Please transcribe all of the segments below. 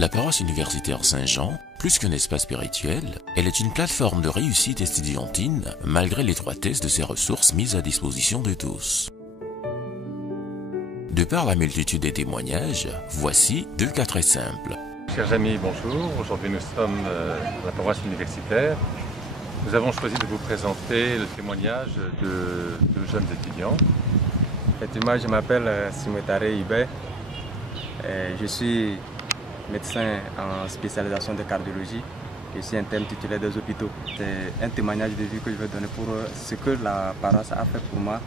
La paroisse universitaire Saint-Jean, plus qu'un espace spirituel, elle est une plateforme de réussite estudiantine malgré l'étroitesse de ses ressources mises à disposition de tous. De par la multitude des témoignages, voici deux cas très simples. Chers amis, bonjour. Aujourd'hui nous sommes à la paroisse universitaire. Nous avons choisi de vous présenter le témoignage de deux jeunes étudiants. Effectivement, je m'appelle Simotare Ibé. Je suis médecin en spécialisation de cardiologie. Je suis interne titulaire des hôpitaux. C'est un témoignage de vie que je vais donner pour ce que la paroisse a fait pour moi,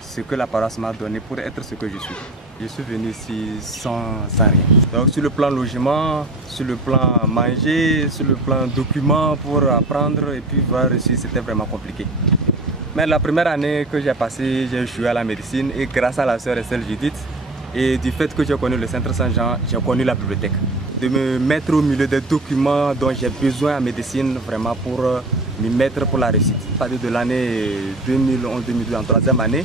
ce que la paroisse m'a donné pour être ce que je suis. Je suis venu ici sans rien. Donc sur le plan logement, sur le plan manger, sur le plan documents pour apprendre et puis voir reçu, c'était vraiment compliqué. Mais la première année que j'ai passée, j'ai échoué à la médecine et grâce à la sœur Estelle Judith et du fait que j'ai connu le Centre Saint-Jean, j'ai connu la bibliothèque. De me mettre au milieu des documents dont j'ai besoin en médecine vraiment pour m'y mettre pour la réussite. À partir de l'année 2011-2012, en troisième année,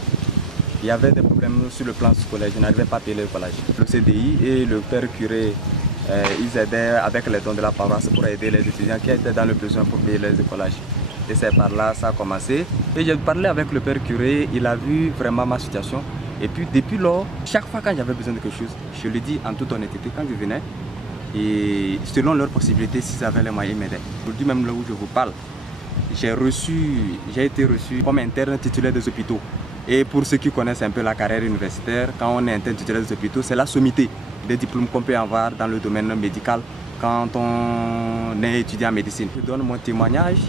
il y avait des problèmes sur le plan scolaire, je n'arrivais pas à payer le collège. Le CDI et le père curé, ils aidaient avec les dons de la paroisse pour aider les étudiants qui étaient dans le besoin pour payer les écolages. Et c'est par là ça a commencé. Et j'ai parlé avec le père curé, il a vu vraiment ma situation. Et puis depuis lors, chaque fois quand j'avais besoin de quelque chose, je le dis en toute honnêteté, quand je venais, et selon leurs possibilités, s'ils avaient les moyens, ils m'aidaient. Aujourd'hui même là où je vous parle, j'ai été reçu comme interne titulaire des hôpitaux. Et pour ceux qui connaissent un peu la carrière universitaire, quand on est interne titulaire des hôpitaux, c'est la sommité des diplômes qu'on peut avoir dans le domaine médical quand on est étudiant en médecine. Je donne mon témoignage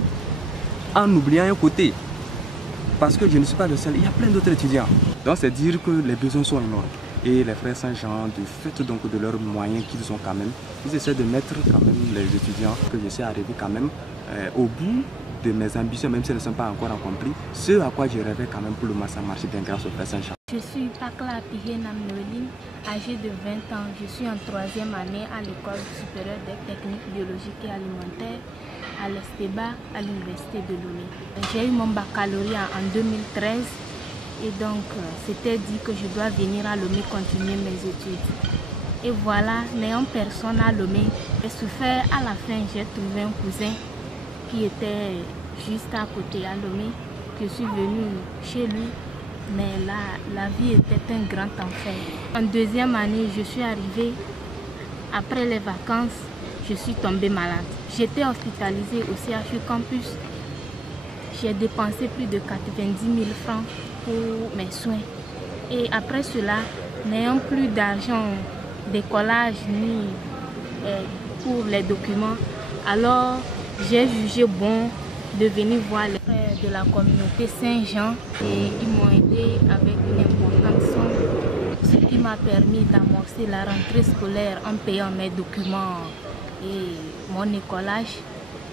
en oubliant un côté, parce que je ne suis pas le seul, il y a plein d'autres étudiants. Donc c'est dire que les besoins sont énormes. Et les frères Saint-Jean, du fait donc de leurs moyens qu'ils ont quand même, ils essaient de mettre quand même les étudiants, que je suis arrivé quand même au bout de mes ambitions, même si elles ne sont pas encore accomplies. Ce à quoi je rêvais quand même pour le moment, ça marche bien grâce aux frères Saint-Jean. Je suis Pakla Pihenam Noeline, âgée de 20 ans. Je suis en troisième année à l'école supérieure des techniques biologiques et alimentaires à l'Esteba, à l'université de Lomé. J'ai eu mon baccalauréat en 2013 et donc c'était dit que je dois venir à Lomé continuer mes études. Et voilà, n'ayant personne à Lomé, j'ai souffert. À la fin, j'ai trouvé un cousin qui était juste à côté à Lomé. Je suis venue chez lui, mais la vie était un grand enfer. En deuxième année, je suis arrivée. Après les vacances, je suis tombée malade. J'étais hospitalisée au CHU Campus. J'ai dépensé plus de 90 000 francs pour mes soins. Et après cela, n'ayant plus d'argent d'écolage ni pour les documents, alors j'ai jugé bon de venir voir les frères de la communauté Saint-Jean et ils m'ont aidé avec une importante somme, ce qui m'a permis d'amorcer la rentrée scolaire en payant mes documents et mon écolage.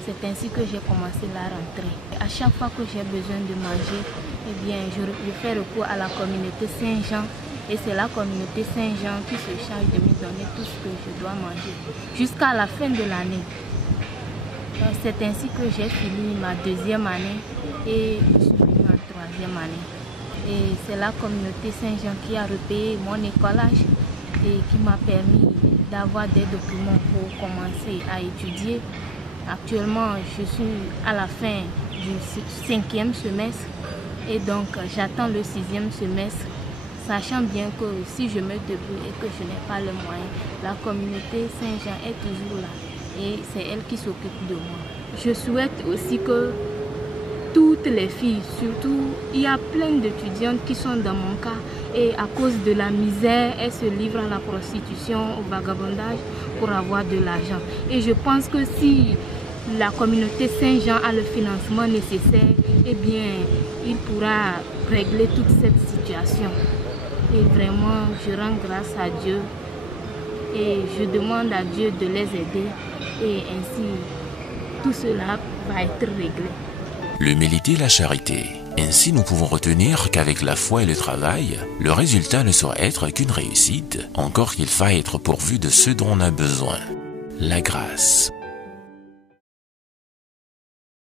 C'est ainsi que j'ai commencé la rentrée. À chaque fois que j'ai besoin de manger, eh bien, je fais recours à la communauté Saint-Jean et c'est la communauté Saint-Jean qui se charge de me donner tout ce que je dois manger jusqu'à la fin de l'année. C'est ainsi que j'ai fini ma deuxième année et je suis venue en troisième année. Et c'est la communauté Saint-Jean qui a repayé mon écolage et qui m'a permis d'avoir des documents pour commencer à étudier. Actuellement, je suis à la fin du 5e semestre et donc j'attends le 6e semestre, sachant bien que si je me débrouille et que je n'ai pas le moyen, la communauté Saint-Jean est toujours là. Et c'est elle qui s'occupe de moi. Je souhaite aussi que toutes les filles, surtout, il y a plein d'étudiantes qui sont dans mon cas et à cause de la misère, elles se livrent à la prostitution, au vagabondage pour avoir de l'argent. Et je pense que si la communauté Saint-Jean a le financement nécessaire, eh bien, il pourra régler toute cette situation. Et vraiment, je rends grâce à Dieu et je demande à Dieu de les aider. Et ainsi, tout cela va être réglé. L'humilité et la charité. Ainsi, nous pouvons retenir qu'avec la foi et le travail, le résultat ne saurait être qu'une réussite, encore qu'il faille être pourvu de ce dont on a besoin. La grâce.